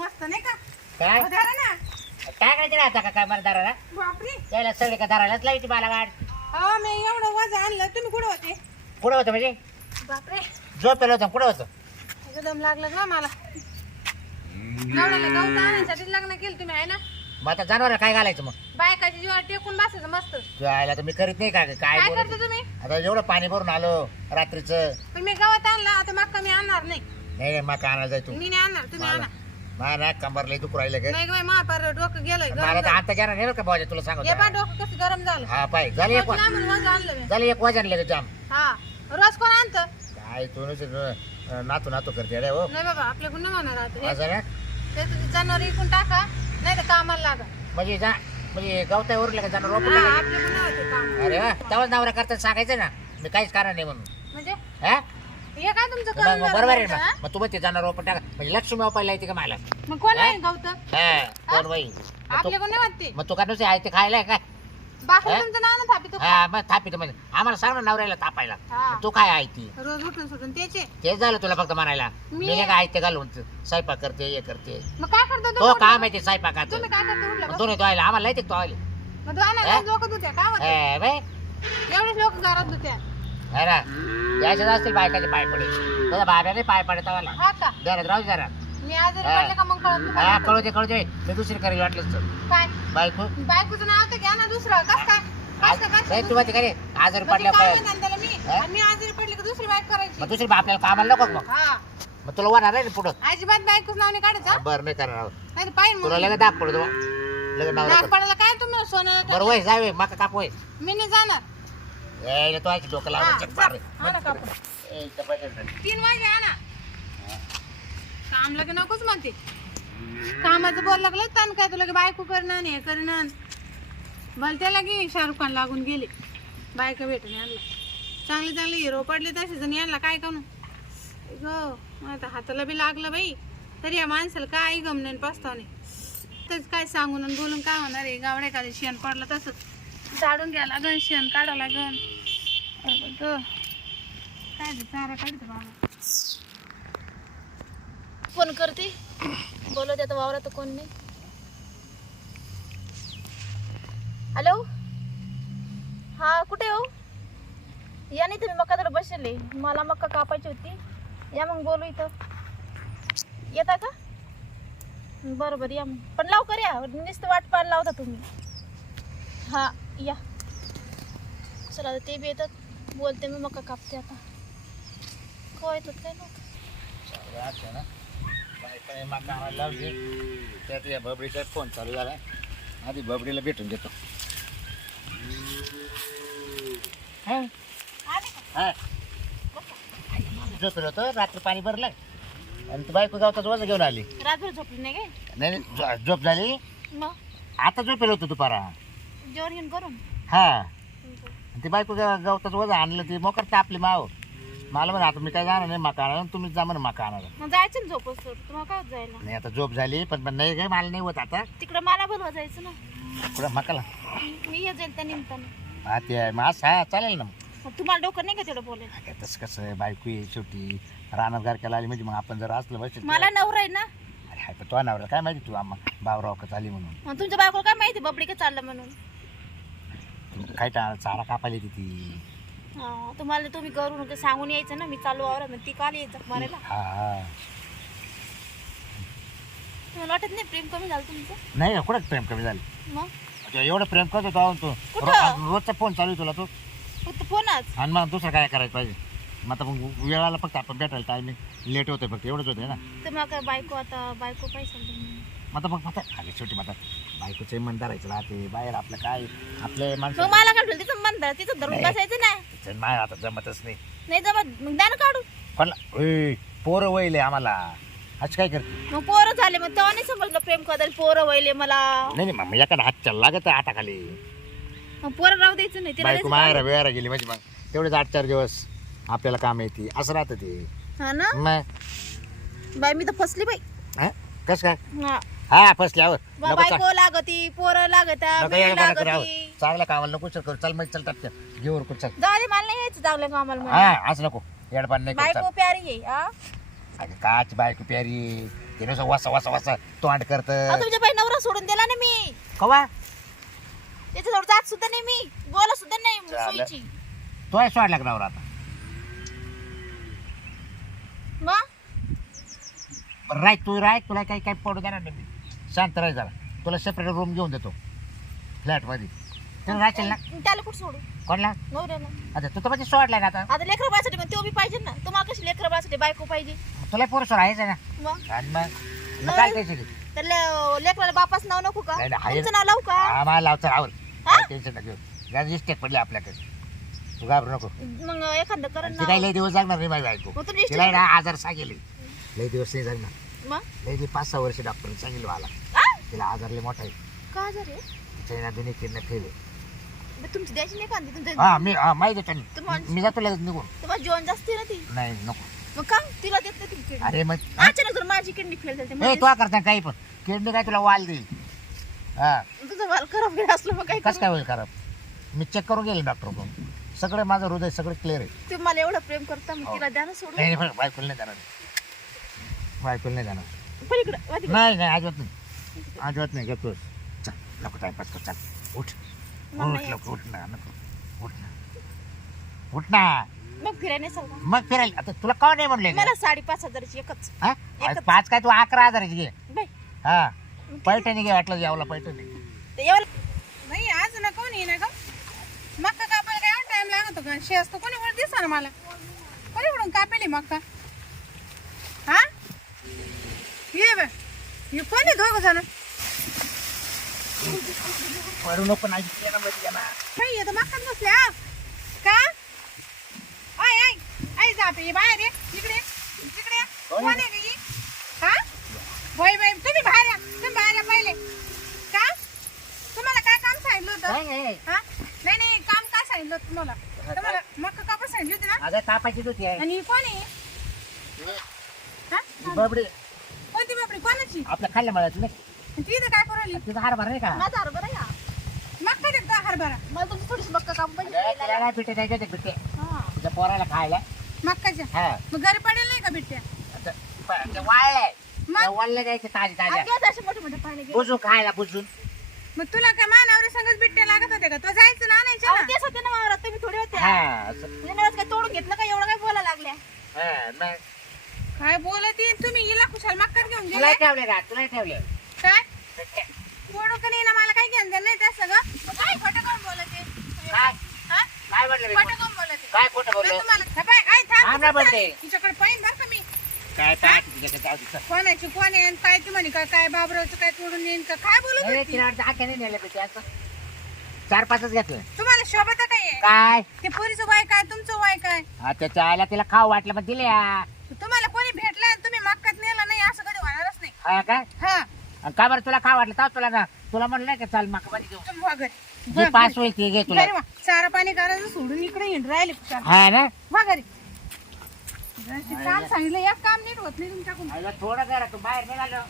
मस्त नाही का? काय? धरा ना. काय करायचं रे आता का काय मला दाराला बापरे. त्याला सगळे का दारालाच लावायची मला मी एवढं वजन आणलं तुम्ही कुठं होते? कुठं होतं म्हणजे? बापरे. झोपेलं होतं कुठं होतं? एकदम लागलं का मला. नवऱ्याला गवत आणण्यासाठी लग्न केलं तुम्ही आहे ना? मग आता जनावर काय घालायचं मग? बायकाची जीवावर टेकून बसायचं मस्त. जायला तर मी करीत नाही का काय काय बोलत करता तुम्ही? आता एवढं पाणी भरून आलो रात्रीचं. पण मी गवत आणलं आता मग मी आणणार नाही. नाही नाही मग आणायला जाय तू. मी नाही आणणार तुम्ही आणा. मला ना कंबरला दुख राहिलं का नाही बाई महापार डोकं गेलंय मला गरम तर आता जरा नाही बरं का भाऊ तुला हे डोकं कसं गरम झालं? हा पाय झालं एक वा- लांबून वजन आणलं मी. झालं एक वजन लगेच जाम. हा रोज कोण आणतं? काय तू नुसतं नातू नातू करते हो. नाही बाबा आपल्या गुन्हा होणार आता असं ना ते जनावर इकून टाका नाही तर कामाला लागा. म्हणजे जा म्हणजे गवता उरलं का जाणार रोपं हा, टाकायचं. आपल्या गुन्हा होते काम अरे वा तेव्हाच नवरा करता सांगायचं ना मी काहीच कारण नाही म्हणून. म्हणजे? हा? हे काय तुमचं मग करून मग बरोबर आहे झालं ना? मग तू जाणार टाका. म्हणजे लक्ष्मी वापरायला येते का मला? मग कोण आहे हा कोण बाई? मग तू आपल्या गुन्हे वाटते. मग तू का नुसते आहे ते खायला आहे काय? बाकी हा? तुमचं नाव ना थापितो हा मग थापी म्हणजे. आम्हाला सांग ना नवऱ्याला थापायला. हा. तू काय आहे ती? रोज उठून सुटून त्याचे तेच झालं तुला फक्त म्हणायला. मी- मी नाही का आहे ते घालून स्वयंपाक करते हे करते. मग काय करता? तो तुम्ही काम आहे ते स्वयंपाकाचं. तुम्ही काय करता उठलं दोन्ही तो आयला. आम्हाला येते तो मग तो आणा हा? लोक होत्या काय होते? एवढेच लोक घरात होत्या. है ना? याच्यात असतील बायकाचे पाय पडे. तुझा बाब्याने पाय पडे तवाला. हा का? जरा राहू जरा मी आजारी हा. पडले का मग कळत हा तुम्हाला? कळू दे कळू दे. मी दुसरी करेल वाटलंच तर. काय? बायको? बायकोचं नाव तर घ्या ना दुसरं. कस काय? आज कस काय नाही कस तू आजारी म्हणजे काय म्हणतात त्याला मी? हा? आणि मी आजारी पडले का दुसरी बायक करायची? मग दुसरी बा- आपल्याला कामाला नको मग? हा. मग तुला होणार नाही ना पुढं? अजिबात बायकोच नाव नाही काढायचं बरं नाही करणार नाही तर पाहिजे तुला लगेच दाग पडतो लगेच कर. पडायला काय तुम्ही सोनं? बरं वय जावे मका काप वय. मी नाही जाणार. ए तो आहे डोकं लावलं चक जा. मारे. हा ना कापून. ए, इथं पाहिजे ना. तीन वाजे आणा काम लगे नकोच म्हणते. कामाचं बोल लागलं ताण काय तुला की बायको करणं आणि हे करणं भल त्याला की शाहरुख खान लागून गेले. बायका भेटून आणला चांगले चांगले हिरो पडले तसेच आणि यांना काय करू? ग आता हाताला बी लागलं बाई. तरी या माणसाला काय गमणे पस्तावणे. तेच काय सांगून आणि बोलून काय होणार आहे? गावड्या एखादं शेण पडलं तसंच. झाडून घ्या लागन शेण काढा लागन. काय चारा काढते बाबा. फोन करते. बोलत आता वावरात कोण नाही. हॅलो? हा कुठे हो? या नाही तुम्ही मका जरा बसले. मला मक्का कापायची होती. या मग बोलू इथं. येता का? बरं बरं या मग. पण लवकर या. नुसतं वाट पाहायला लावता तुम्ही. हा. या. चला आता ते बी येतात. बोलते मी मका कापते आता. कवा येतात काय. बायकोने मका आणायला लावली. त्यात या बबडीचा फोन चालू झाला आधी बबडीला भेटून देतो. हा? हा. झोपेल होतं. रात्री पाणी भरलं आणि तू बायको गावताच वजा घेऊन आली. रात्रभर झोपली नाही काय? नाही झोप झाली. मग? आता झोपेल होतं दुपारा. जेवण घेऊन करून? हा. ती बायको गा- गवताच वजा आणलं ती मोकर तापली माव. मला म्हणे आता मी काय जाणार नाही मका आणायला तुम्हीच जा म्हणे मका आणायला. मग जायचं ना झोपच तर तुम्हाला काय होत जायला? नाही आता झोप झाली पण पण नाही काय मला नाही होत आता. तिकडं मला बोलवा जायचं ना. कुठं? मकाला? मी ये जाईल त्या निमित्तानं. हा ते आहे. मग असं हा चालेल ना मग. मग तुम्हाला डोकं नाही का तेवढं बोलायला? काय तसं कसं आहे बायको आहे शेवटी रानात गारक्याला आली म्हणजे मग आपण जर असलं बस मला नवरा आहे ना. अरे हाय पण तो नवरा काय माहिती तू आम्हा बावराव का चाली म्हणून. मग तुमच्या बायकोला काय माहिती बबडी का चाललं म्हणून? काय टा- चारा कापायला येते ती. हा, तुम्हाला तुम्ही करून ते सांगून यायचं ना मी चालू वावरा मग ती काल यायचं मारायला. हा हा. तुम्हाला वाटत नाही प्रेम कमी झालं तुमचं? नाही ना कुठं प्रेम कमी झाली? मग? तो एवढं प्रेम करतो तो तू कुठं? रो- रोजचा फोन चालू आहे तुला तू. फक्त फोनच? आणि मग दुसरं काय करायचं पाहिजे? मग आता मग वेळाला फक्त आपण भेटायला टायमिंग लेट होतं फक्त एवढंच होतं ना. तर मग काय बायको आता बायको काय मग मग आता अरे शेवटी मग बायकोचं मन धरायचं राहते बाहेर आपलं काय आपले मग माणसं मला काय ठेवलं तिथं बंद तिथं धरून नाही. बसायचं नाही. तिचं नाही आता जमतच नाही. नाही जमत मग द्या ना काढू. कोणला? ए, पोरं वहिले आम्हाला. आज काय करते? मग पोरं झाले मग तेव्हा नाही समजलं प्रेम कदाल पोरं वहिले मला. नाही नाही मग एखादा हात चाल लागत आता खाली मग पोरं राहू द्यायचं नाही तिला बायको द्यायचं मायरा वेळा गेली म्हणजे मग तेवढेच आठ चार दिवस आपल्याला काम येते असं राहतं ते. काढू. हा ना? मग? बाई मी तर फसली बाई. हा? कसं काय? हा. हा फसल्यावर. नको चा- बायको लागती पोरं लागत नको. चांगल्या कामाला नको चल करू. चल मग चल टाकते. घेऊन कुठं चल. जाऊ दे मला नाही यायचं चांगल्या कामाला मला. हा असं नको. येडपान नाही करू, चल. बायको प्यारी आहे हा? अगं काच बायको प्यारी. ते नुसतं वासा वासा वासा तोंड करत. अहो, तुमच्या बाई नवरा सोडून दिला ना मी. कवा? त्याच्याजवळ जात सुद्धा नाही मी. बोला सुद्धा नाही झालं. सोयीची. तो आहे सोडला का नवरा आता? मग? बरं राय तू राय तुला काही काही पडू देणार नाही मी. शांत राह जरा. तुला सेपरेट रूम घेऊन देतो. फ्लॅटमध्ये तर राहशील ना? त्याला कुठं सोडू? कोणला? नवऱ्याला. आता तू तर म्हणजे सोडला ना आता. आता लेकर बाळासाठी पण तो बी पाहिजे ना. तुम्हाला कशी लेकर बाळासाठी बायको पाहिजे? तुला पोरसोर आहेच आहे ना. मग? आणि मग? मग काय टेन्शन तर ले- लेकराला बापाच नाव नको का? नाही, नाही, आहे. तुमचं नाव लावू का? आम्हाला लावचं आवड हा? काय टेन्शन नको गॅस इस्टेक पडले आपल्याकडे. तू घाबरू नको. मग एखादं करण ती काही लई दिवस जागणार नाही माझी बायको. मग तुम्ही तिला आहे ना आजार सांगेल. लई दिवस नाही जागणार. मग? पाच सहा वर्ष डॉक्टरने सांगितलं मला आ? तिला आजार लई मोठा आहे. का आजार आहे? तिच्या येणार दोन्ही किडनं फेल आहे. मग तुमची द्यायची नाही कांदी तुमचं हा मी हा, माहिती आहे तू त्यांनी. मी जातो लगेच निघून. तुम्हाला जेवण जास्त आहे ना ती. नाही नको. मग का? तिला देत नाही तुम्ही किडनी अरे मग? अचानक जर माझी किडनी फेल झाली ए तो करता काही पण. किडनी काय तुला वाल देईल. हा. तुझं माल खराब गेला असलं मग काय कसं करू? काय होईल खराब? मी चेक करून गेले डॉक्टरकडून सगळं माझं हृदय सगळं क्लिअर आहे. तुम्ही मला एवढं प्रेम करता मग हो. तिला द्या ना सोडून. नाही नाही बायकोला नाही जाणार बायकोला नाही जाणार. पलीकडं नाही नाही अजिबात नाही. अजिबात नाही घेतो चल नको टाइमपास कर चल. उठ. मग उठ नाही लवकर उठ ना नको. उठ ना. उठ ना. मग फिरायला नाही. मग फिरायला आता तुला का नाही म्हणले मला साडेपाच हजाराची एकच. हा? एकच. पाच काय तू अकरा हजाराची घे. हा. पैठणी घे वाटलं यावला पैठणी. ते एवढं नाही आज ना कोण येईना का मक्का कापायला काय टाइम लागतो का? शे असतो कोणी वर दिसा ना मला? कोणी इकडून कापेली मक्का? ये बे. हे कोणी दोघ जण? पडू नको नाही ये ना मध्ये ये ना. काही येतं मक्काच बसल्या हा? का? आय आय आय जाते ये बाहेर ये. इकडे इकडे. कोण आहे का ही? हा? होय बाई तुम्ही बाहेर या. तुम्ही बाहेर या पहिले. का? तुम्हाला काय काम सांगितलं होतं? काय नाही. हा? नाही नाही काम काय सांगितलं होतं तुम्हाला? तुम्हाला मक्का कापड सांगितली होती ना? अगं कापायची होती आहे. आणि ही कोण आहे? हा? ही बबडी. कोणाची? आपल्या खाल्ल्या मला नाही. आणि ती इथं काय करू राहिली? तिचा हार भर नाही का? माझा हरभरा या मक्का देतो हरभरा? मला तुमची थोडीशी बक्का काम अगं, तिला काय पिठे द्यायचे होते पिठे? हा. पोराला खायला? मक्काच्या? हा. मग घरी पडेल नाही का बिट्ट्या आता प- ते वाळले. मग? ते वाळले द्यायचे ताजे असे मोठे मोठे पाहिले घे बुजून खायला बुजून. मग तुला काय मानावरी संगच बिट्ट्या लागत होत्या का? तो जायचं ना अहो, ना? तेच होते ना वावरात तुम्ही थोडे होते. हा असं. मला काय तोडून घेतलं का? एवढं काय बोलायला लागल्या? हा, मग? काय बोलत येईन तुम्ही हिला खुशाल मक्कात घेऊन तुला गेले ठेवले का तुला ठेवले काय पिठे. बोडू का नाही ना मला काय घेऊन द्या नाही त्या सगळं काय खोटं कोण बोलत आहे? काय हा? काय म्हटलं मी? खोटं कोण बोलत आहे? काय खोटं मी बोललो तुम्हाला हा बाय, आय, थांब, हा ना तू बोलते. थांब. तिच्याकडे पाहिन बरं का मी काय काय तुझ्याकडे जाऊ दे, चल. कोणाची कोण आहे आणि काय ती म्हणे का काय बाबरावचं काय तोडून येईन का काय बोलत अरे, होती तिला वाटतं आख्या नाही नेलं असं. चार पाचच घेतले तुम्हाला शोभत काय आहे काय ते पोरीचं वय काय तुमचं वय काय हा, त्याच्या आईला तिला खाऊ वाटलं मग दिले तुम्हाला कोणी भेटलंय आणि तुम्ही मक्कात नेलं नाही असं कधी होणारच नाही. हा काय हा. आणि का बरं तुला खाऊ वाटलं? तर तुला ना तुला म्हणलं नाही का चाल मग मध्ये घेऊ तुम्ही वा घरी. जी वा पास घरी. होईल ती घे तुला. चारा पाणी करायचं सोडून इकडे हिंड राहिले. हा ना? वा घरी. जरा ते काम सांगितलं एक काम नीट होत नाही तुमच्याकडून. आईला थोडं करा तू बाहेर निघालो.